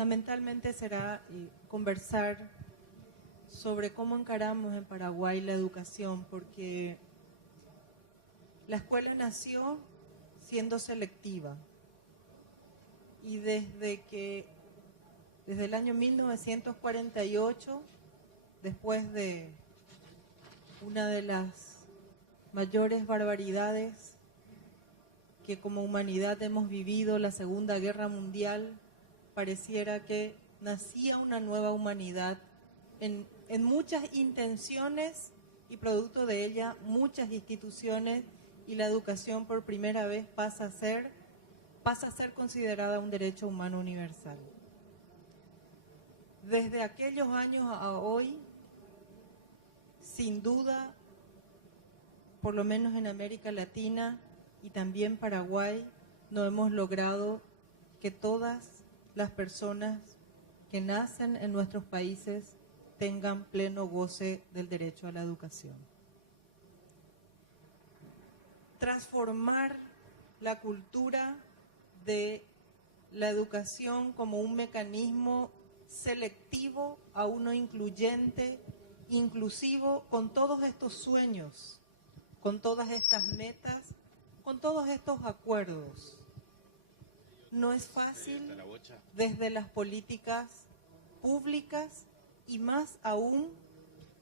fundamentalmente será conversar sobre cómo encaramos en Paraguay la educación, porque la escuela nació siendo selectiva y desde el año 1948, después de una de las mayores barbaridades que como humanidad hemos vivido, la Segunda Guerra Mundial, pareciera que nacía una nueva humanidad en muchas intenciones y producto de ella muchas instituciones, y la educación por primera vez pasa a ser considerada un derecho humano universal. Desde aquellos años a hoy, sin duda, por lo menos en América Latina y también Paraguay, no hemos logrado que todas las personas que nacen en nuestros países tengan pleno goce del derecho a la educación. Transformar la cultura de la educación como un mecanismo selectivo a uno incluyente, inclusivo, con todos estos sueños, con todas estas metas, con todos estos acuerdos. No es fácil desde las políticas públicas y más aún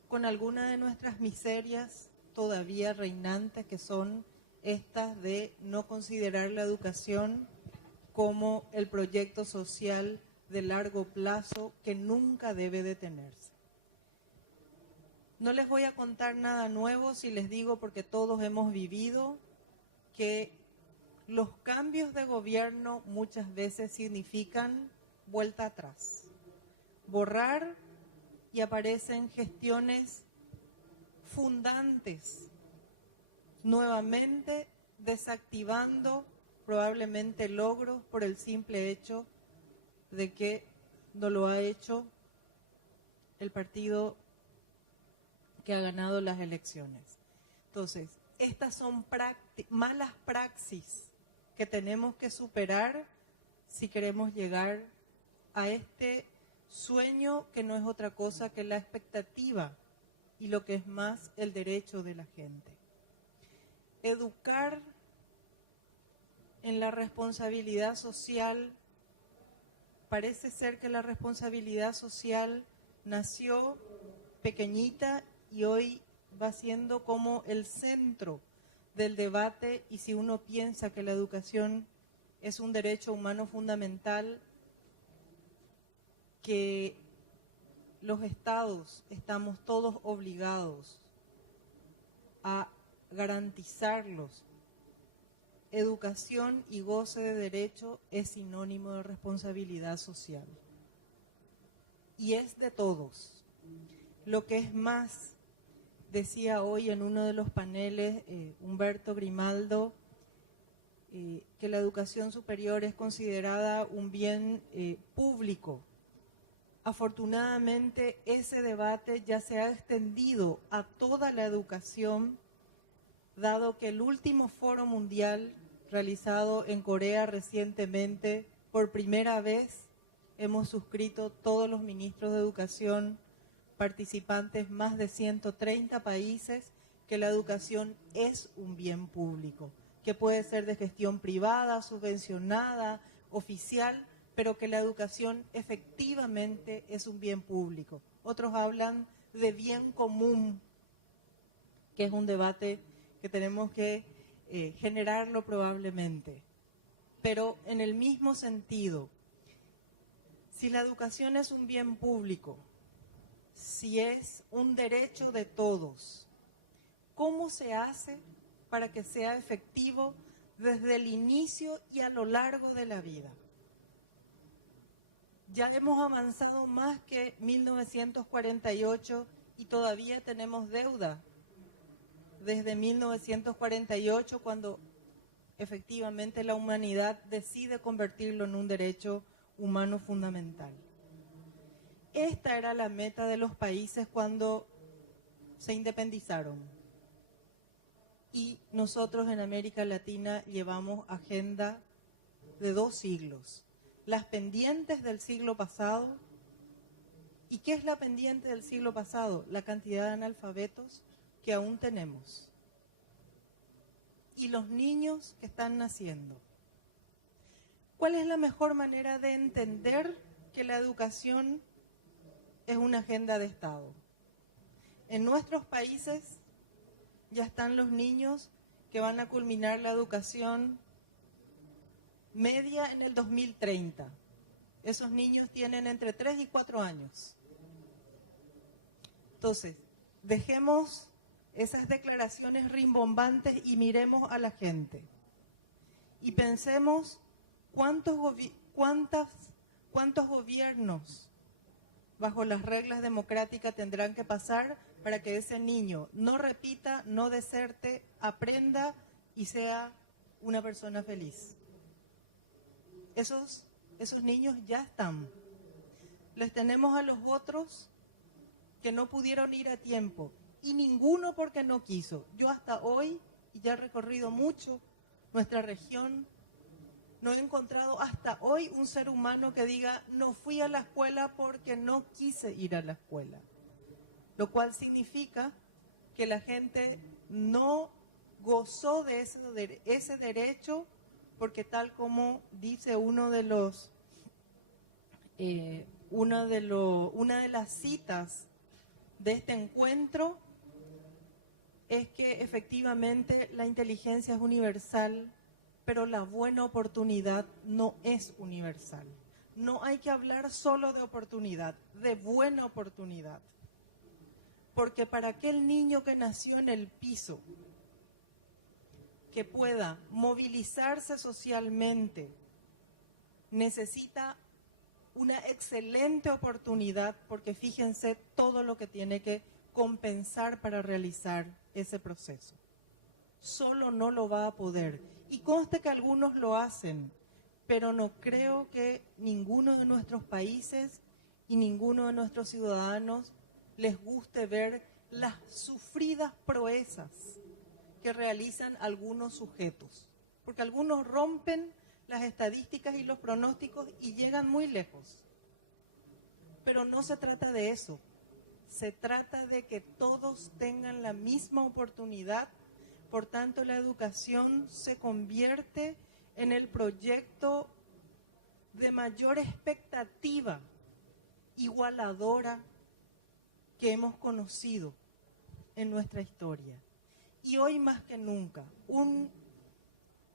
con algunas de nuestras miserias todavía reinantes, que son estas de no considerar la educación como el proyecto social de largo plazo que nunca debe detenerse. No les voy a contar nada nuevo si les digo, porque todos hemos vivido, que los cambios de gobierno muchas veces significan vuelta atrás, borrar, y aparecen gestiones fundantes, nuevamente desactivando probablemente logros por el simple hecho de que no lo ha hecho el partido que ha ganado las elecciones. Entonces, estas son malas praxis que tenemos que superar si queremos llegar a este sueño que no es otra cosa que la expectativa y lo que es más, el derecho de la gente. Educar en la responsabilidad social, parece ser que la responsabilidad social nació pequeñita y hoy va siendo como el centro del debate, y si uno piensa que la educación es un derecho humano fundamental, que los estados estamos todos obligados a garantizarlos, educación y goce de derecho es sinónimo de responsabilidad social. Y es de todos. Lo que es más, decía hoy en uno de los paneles Humberto Grimaldo, que la educación superior es considerada un bien público. Afortunadamente, ese debate ya se ha extendido a toda la educación, dado que el último foro mundial realizado en Corea recientemente, por primera vez hemos suscrito todos los ministros de educación participantes, más de 130 países, que la educación es un bien público, que puede ser de gestión privada, subvencionada, oficial, pero que la educación efectivamente es un bien público. Otros hablan de bien común, que es un debate que tenemos que generarlo probablemente. Pero en el mismo sentido, si la educación es un bien público, si es un derecho de todos, ¿cómo se hace para que sea efectivo desde el inicio y a lo largo de la vida? Ya hemos avanzado más que 1948 y todavía tenemos deuda desde 1948, cuando efectivamente la humanidad decide convertirlo en un derecho humano fundamental. Esta era la meta de los países cuando se independizaron. Y nosotros en América Latina llevamos agenda de 2 siglos. las pendientes del siglo pasado. ¿Y qué es la pendiente del siglo pasado? La cantidad de analfabetos que aún tenemos. Y los niños que están naciendo. ¿Cuál es la mejor manera de entender que la educación es una agenda de Estado? En nuestros países ya están los niños que van a culminar la educación media en el 2030. Esos niños tienen entre 3 y 4 años. Entonces, dejemos esas declaraciones rimbombantes y miremos a la gente. Y pensemos cuántos gobiernos bajo las reglas democráticas tendrán que pasar para que ese niño no repita, no deserte, aprenda y sea una persona feliz. Esos niños ya están. Les tenemos a los otros que no pudieron ir a tiempo, y ninguno porque no quiso. Yo hasta hoy, y ya he recorrido mucho nuestra región, no he encontrado hasta hoy un ser humano que diga, no fui a la escuela porque no quise ir a la escuela. Lo cual significa que la gente no gozó de ese derecho, porque tal como dice una de las citas de este encuentro, es que efectivamente la inteligencia es universal, pero la buena oportunidad no es universal. No hay que hablar solo de oportunidad, de buena oportunidad. Porque para aquel niño que nació en el piso, que pueda movilizarse socialmente, necesita una excelente oportunidad, porque fíjense todo lo que tiene que compensar para realizar ese proceso. Solo no lo va a poder. Y conste que algunos lo hacen, pero no creo que ninguno de nuestros países y ninguno de nuestros ciudadanos les guste ver las sufridas proezas que realizan algunos sujetos. Porque algunos rompen las estadísticas y los pronósticos y llegan muy lejos. Pero no se trata de eso. Se trata de que todos tengan la misma oportunidad. Por tanto, la educación se convierte en el proyecto de mayor expectativa igualadora que hemos conocido en nuestra historia. Y hoy más que nunca, un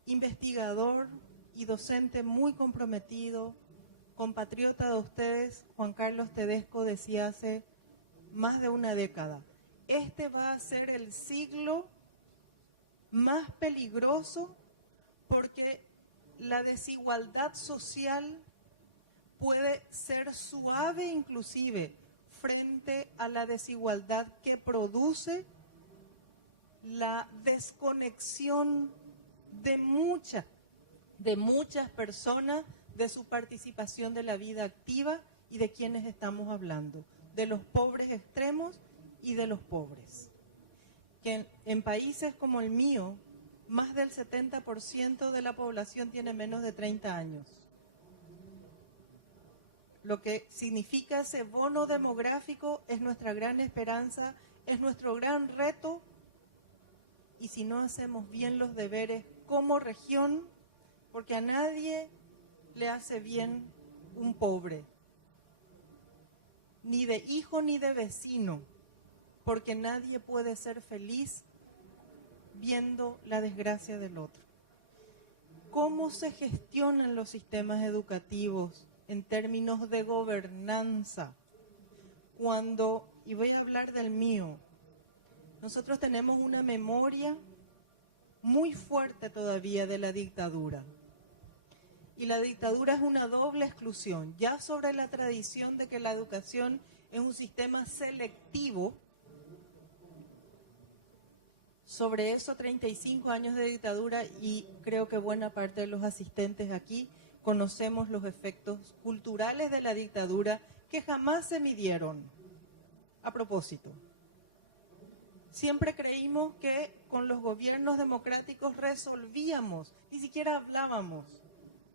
investigador y docente muy comprometido, compatriota de ustedes, Juan Carlos Tedesco, decía hace más de una década, este va a ser el siglo más peligroso porque la desigualdad social puede ser suave inclusive frente a la desigualdad que produce la desconexión de muchas personas de su participación de la vida activa y de quienes estamos hablando, de los pobres extremos y de los pobres. Que en países como el mío, más del 70% de la población tiene menos de 30 años. Lo que significa ese bono demográfico es nuestra gran esperanza, es nuestro gran reto, y si no hacemos bien los deberes como región, porque a nadie le hace bien un pobre, ni de hijo ni de vecino, porque nadie puede ser feliz viendo la desgracia del otro. ¿Cómo se gestionan los sistemas educativos en términos de gobernanza? Cuando, y voy a hablar del mío, nosotros tenemos una memoria muy fuerte todavía de la dictadura. Y la dictadura es una doble exclusión, ya sobre la tradición de que la educación es un sistema selectivo. Sobre eso, 35 años de dictadura, y creo que buena parte de los asistentes aquí conocemos los efectos culturales de la dictadura que jamás se midieron. A propósito, siempre creímos que con los gobiernos democráticos resolvíamos, ni siquiera hablábamos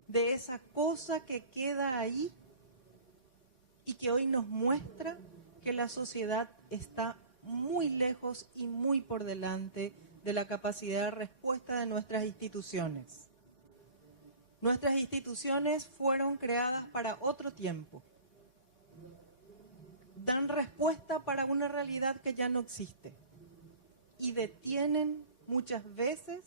de esa cosa que queda ahí y que hoy nos muestra que la sociedad está muy lejos y muy por delante de la capacidad de respuesta de nuestras instituciones. Nuestras instituciones fueron creadas para otro tiempo. Dan respuesta para una realidad que ya no existe. Y detienen muchas veces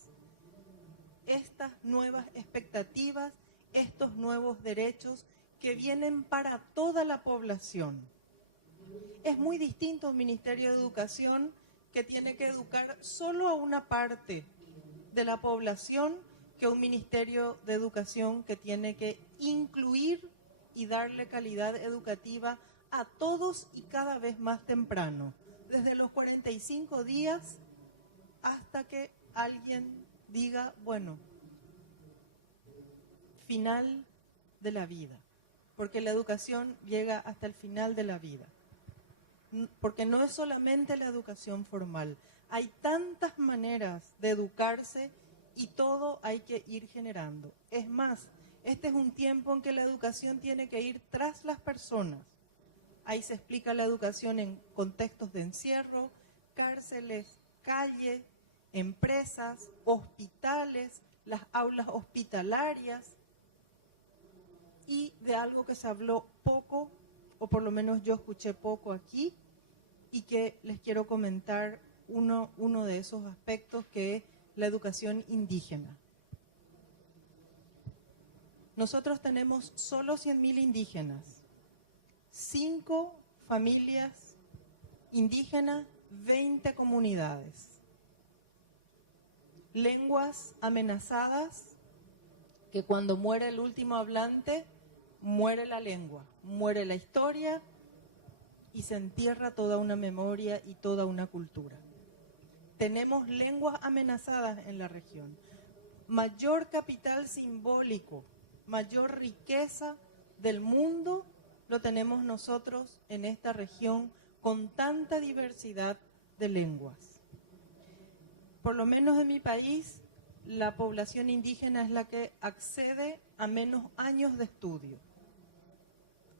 estas nuevas expectativas, estos nuevos derechos que vienen para toda la población. Es muy distinto un Ministerio de Educación que tiene que educar solo a una parte de la población que un Ministerio de Educación que tiene que incluir y darle calidad educativa a todos y cada vez más temprano, desde los 45 días hasta que alguien diga, bueno, final de la vida, porque la educación llega hasta el final de la vida. Porque no es solamente la educación formal, hay tantas maneras de educarse y todo hay que ir generando. Es más, este es un tiempo en que la educación tiene que ir tras las personas. Ahí se explica la educación en contextos de encierro, cárceles, calles, empresas, hospitales, las aulas hospitalarias y de algo que se habló poco, o por lo menos yo escuché poco aquí, y que les quiero comentar uno de esos aspectos, que es la educación indígena. Nosotros tenemos solo 100.000 indígenas, 5 familias indígenas, 20 comunidades. Lenguas amenazadas, que cuando muere el último hablante, muere la lengua, muere la historia y se entierra toda una memoria y toda una cultura. Tenemos lenguas amenazadas en la región. Mayor capital simbólico, mayor riqueza del mundo lo tenemos nosotros en esta región con tanta diversidad de lenguas. Por lo menos en mi país, la población indígena es la que accede a menos años de estudio.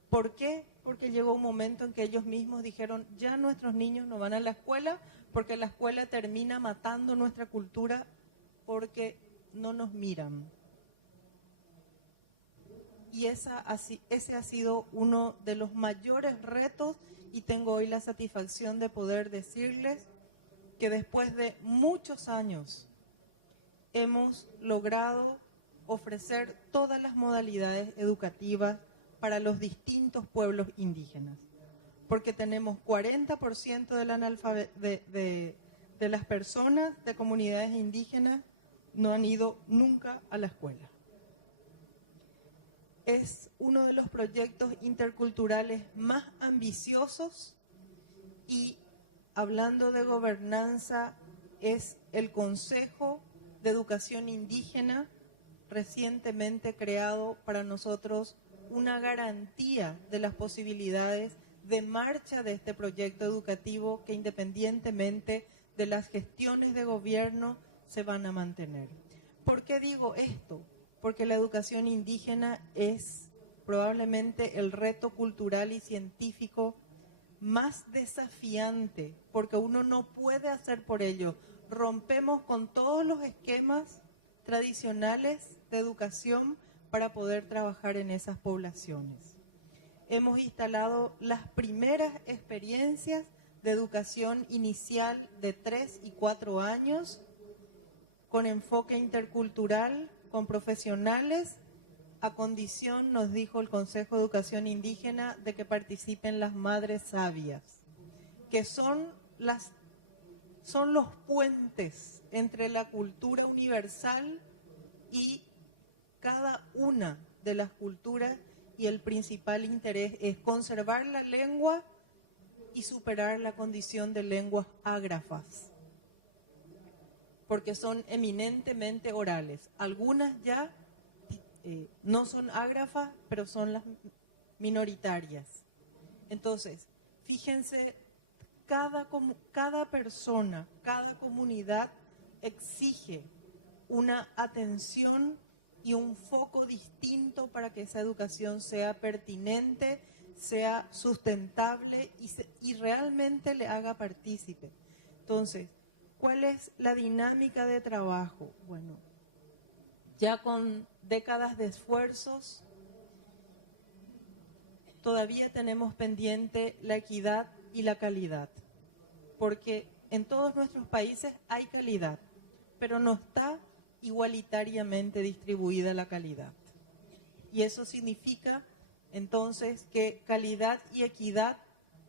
¿Por qué? Porque llegó un momento en que ellos mismos dijeron, ya nuestros niños no van a la escuela, porque la escuela termina matando nuestra cultura porque no nos miran. Y ese ha sido uno de los mayores retos, y tengo hoy la satisfacción de poder decirles que después de muchos años hemos logrado ofrecer todas las modalidades educativas para los distintos pueblos indígenas, porque tenemos 40% de las personas de comunidades indígenas no han ido nunca a la escuela. Es uno de los proyectos interculturales más ambiciosos y, hablando de gobernanza, es el Consejo de Educación Indígena, recientemente creado para nosotros, una garantía de las posibilidades de marcha de este proyecto educativo que, independientemente de las gestiones de gobierno, se van a mantener. ¿Por qué digo esto? Porque la educación indígena es probablemente el reto cultural y científico más desafiante, porque uno no puede hacer por ello. Rompemos con todos los esquemas tradicionales de educación para poder trabajar en esas poblaciones. Hemos instalado las primeras experiencias de educación inicial de 3 y 4 años, con enfoque intercultural, con profesionales, a condición, nos dijo el Consejo de Educación Indígena, de que participen las madres sabias, que son los puentes entre la cultura universal y cada una de las culturas, y el principal interés es conservar la lengua y superar la condición de lenguas ágrafas, porque son eminentemente orales. Algunas ya no son ágrafas, pero son las minoritarias. Entonces, fíjense, cada persona, cada comunidad exige una atención y un foco distinto para que esa educación sea pertinente, sea sustentable y realmente le haga partícipe. Entonces, ¿cuál es la dinámica de trabajo? Bueno, ya con décadas de esfuerzos, todavía tenemos pendiente la equidad y la calidad, porque en todos nuestros países hay calidad, pero no está igualitariamente distribuida la calidad. Y eso significa entonces que calidad y equidad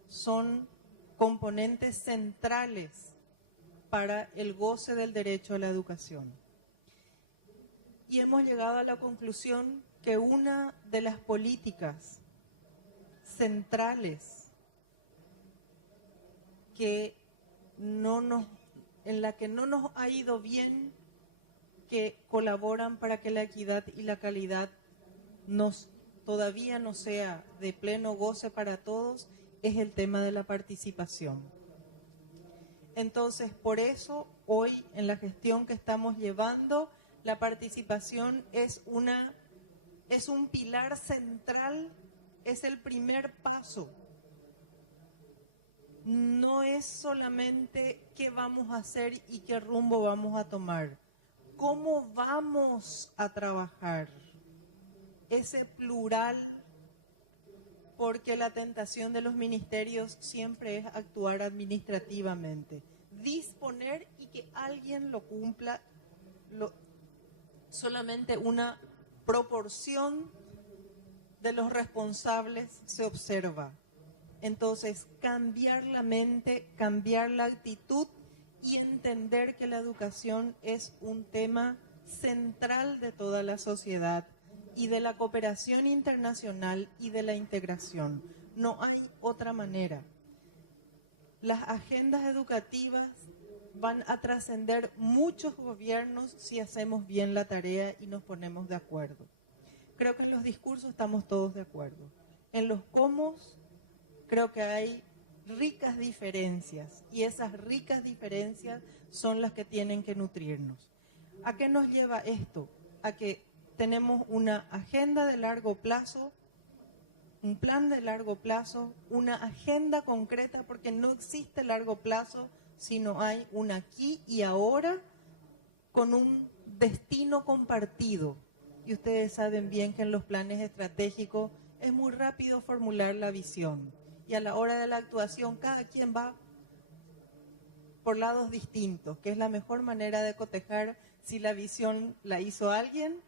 son componentes centrales para el goce del derecho a la educación. Y hemos llegado a la conclusión que una de las políticas centrales en la que no nos ha ido bien, que colaboran para que la equidad y la calidad todavía no sea de pleno goce para todos, es el tema de la participación. Entonces, por eso, hoy en la gestión que estamos llevando, la participación es un pilar central, es el primer paso. No es solamente qué vamos a hacer y qué rumbo vamos a tomar. ¿Cómo vamos a trabajar? Ese plural, porque la tentación de los ministerios siempre es actuar administrativamente, disponer y que alguien lo cumpla, solamente una proporción de los responsables se observa. Entonces, cambiar la mente, cambiar la actitud y entender que la educación es un tema central de toda la sociedad y de la cooperación internacional y de la integración. No hay otra manera. Las agendas educativas van a trascender muchos gobiernos si hacemos bien la tarea y nos ponemos de acuerdo. Creo que en los discursos estamos todos de acuerdo. En los cómo, creo que hay ricas diferencias y esas ricas diferencias son las que tienen que nutrirnos. ¿A qué nos lleva esto? A que tenemos una agenda de largo plazo, un plan de largo plazo, una agenda concreta, porque no existe largo plazo si no hay un aquí y ahora con un destino compartido. Y ustedes saben bien que en los planes estratégicos es muy rápido formular la visión. Y a la hora de la actuación, cada quien va por lados distintos, que es la mejor manera de cotejar si la visión la hizo alguien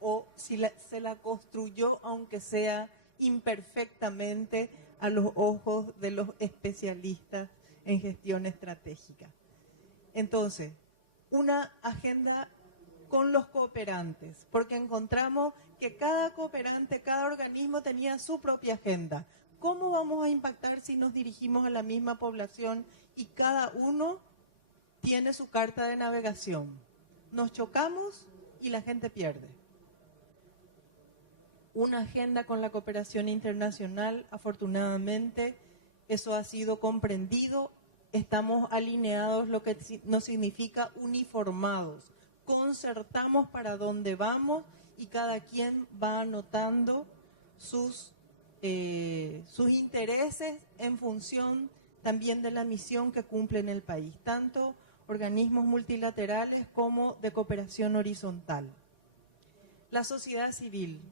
o si se la construyó, aunque sea imperfectamente, a los ojos de los especialistas en gestión estratégica. Entonces, una agenda con los cooperantes, porque encontramos que cada cooperante, cada organismo tenía su propia agenda. ¿Cómo vamos a impactar si nos dirigimos a la misma población y cada uno tiene su carta de navegación? Nos chocamos y la gente pierde. Una agenda con la cooperación internacional, afortunadamente, eso ha sido comprendido. Estamos alineados, lo que no significa uniformados. Concertamos para dónde vamos y cada quien va anotando sus intereses en función también de la misión que cumple en el país, tanto organismos multilaterales como de cooperación horizontal. La sociedad civil.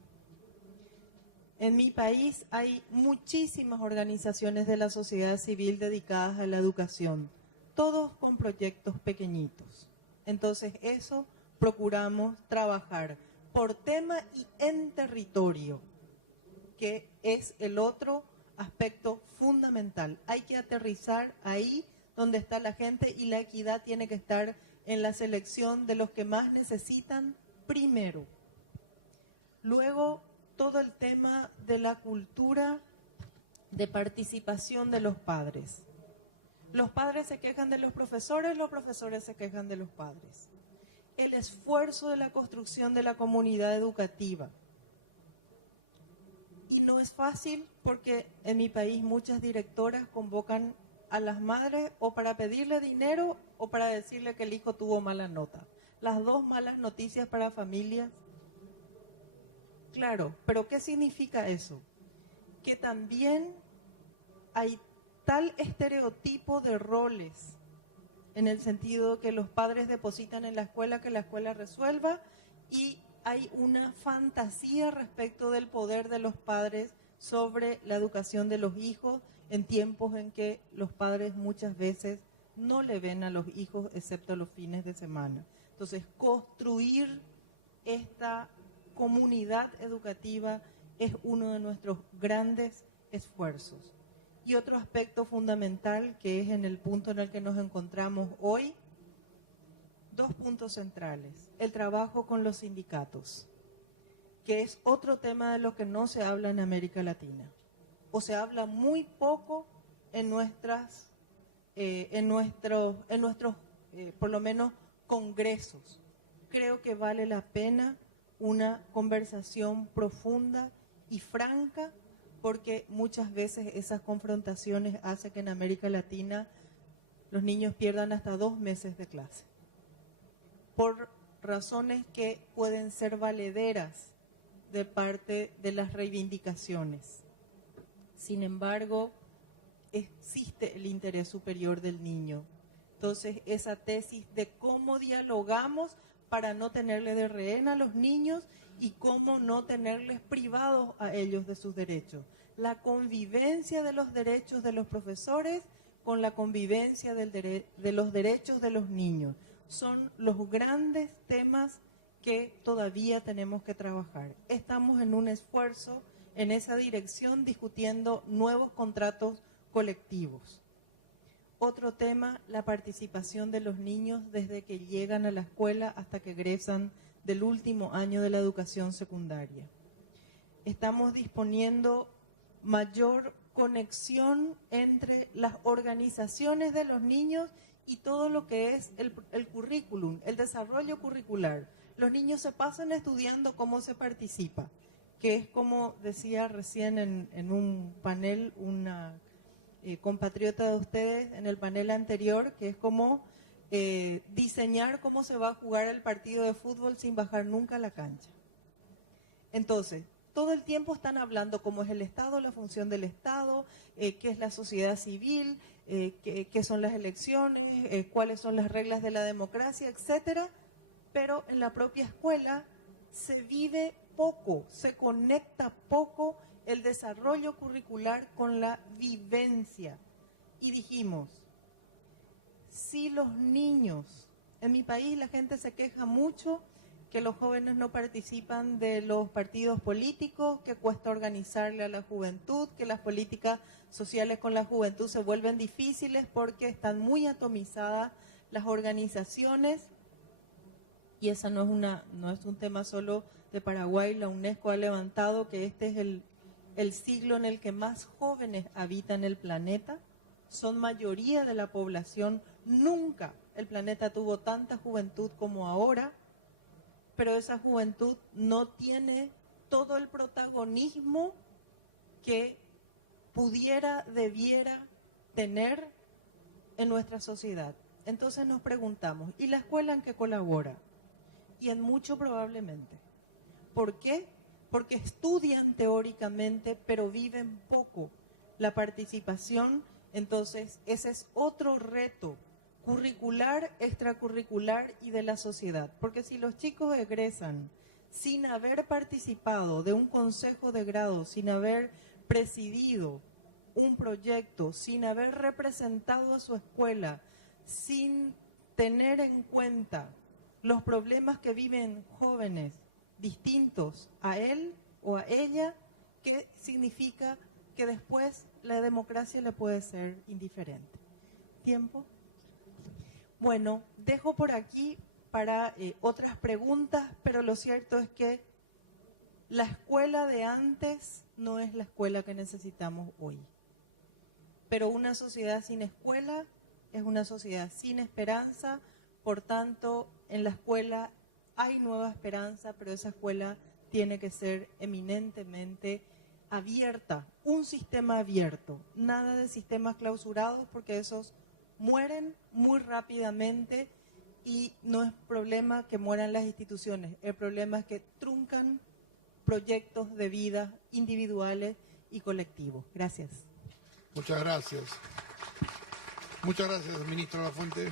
En mi país hay muchísimas organizaciones de la sociedad civil dedicadas a la educación, todos con proyectos pequeñitos. Entonces eso procuramos trabajar por tema y en territorio, que es el otro aspecto fundamental. Hay que aterrizar ahí donde está la gente y la equidad tiene que estar en la selección de los que más necesitan primero. Luego, todo el tema de la cultura de participación de los padres. Los padres se quejan de los profesores se quejan de los padres. El esfuerzo de la construcción de la comunidad educativa. Y no es fácil porque en mi país muchas directoras convocan a las madres o para pedirle dinero o para decirle que el hijo tuvo mala nota. Las dos malas noticias para familias Claro, pero ¿qué significa eso? Que también hay tal estereotipo de roles, en el sentido que los padres depositan en la escuela que la escuela resuelva, y hay una fantasía respecto del poder de los padres sobre la educación de los hijos en tiempos en que los padres muchas veces no le ven a los hijos excepto los fines de semana. Entonces, construir esta comunidad educativa es uno de nuestros grandes esfuerzos. Y otro aspecto fundamental, que es en el punto en el que nos encontramos hoy, dos puntos centrales. El trabajo con los sindicatos, que es otro tema de lo que no se habla en América Latina, o se habla muy poco en nuestros, por lo menos, congresos. Creo que vale la pena una conversación profunda y franca, porque muchas veces esas confrontaciones hacen que en América Latina los niños pierdan hasta 2 meses de clase, por razones que pueden ser valederas de parte de las reivindicaciones. Sin embargo, existe el interés superior del niño. Entonces, esa tesis de cómo dialogamos para no tenerle de rehén a los niños y cómo no tenerles privados a ellos de sus derechos. La convivencia de los derechos de los profesores con la convivencia de los derechos de los niños son los grandes temas que todavía tenemos que trabajar. Estamos en un esfuerzo en esa dirección, discutiendo nuevos contratos colectivos. Otro tema, la participación de los niños desde que llegan a la escuela hasta que egresan del último año de la educación secundaria. Estamos disponiendo mayor conexión entre las organizaciones de los niños y todo lo que es el currículum, el desarrollo curricular. Los niños se pasan estudiando cómo se participa, que es como decía recién en un panel una compatriota de ustedes en el panel anterior, que es como diseñar cómo se va a jugar el partido de fútbol sin bajar nunca a la cancha. Entonces, todo el tiempo están hablando cómo es el Estado, la función del Estado, qué es la sociedad civil, qué son las elecciones, cuáles son las reglas de la democracia, etcétera. Pero en la propia escuela se vive poco, se conecta poco el desarrollo curricular con la vivencia. Y dijimos, si los niños, en mi país la gente se queja mucho que los jóvenes no participan de los partidos políticos, que cuesta organizarle a la juventud, que las políticas sociales con la juventud se vuelven difíciles porque están muy atomizadas las organizaciones. Y esa no es un tema solo de Paraguay. La UNESCO ha levantado que este es el siglo en el que más jóvenes habitan el planeta. Son mayoría de la población. Nunca el planeta tuvo tanta juventud como ahora, pero esa juventud no tiene todo el protagonismo que pudiera, debiera tener en nuestra sociedad. Entonces nos preguntamos, ¿y la escuela en qué colabora? Y en mucho probablemente. ¿Por qué? Porque estudian teóricamente, pero viven poco la participación. Entonces, ese es otro reto curricular, extracurricular y de la sociedad. Porque si los chicos egresan sin haber participado de un consejo de grado, sin haber presidido un proyecto, sin haber representado a su escuela, sin tener en cuenta los problemas que viven jóvenes distintos a él o a ella, ¿qué significa? Que después la democracia le puede ser indiferente. ¿Tiempo? Bueno, dejo por aquí para otras preguntas, pero lo cierto es que la escuela de antes no es la escuela que necesitamos hoy. Pero una sociedad sin escuela es una sociedad sin esperanza. Por tanto, en la escuela hay nueva esperanza, pero esa escuela tiene que ser eminentemente abierta, un sistema abierto, nada de sistemas clausurados, porque esos mueren muy rápidamente y no es problema que mueran las instituciones, el problema es que truncan proyectos de vida individuales y colectivos. Gracias. Muchas gracias. Muchas gracias, ministro Lafuente.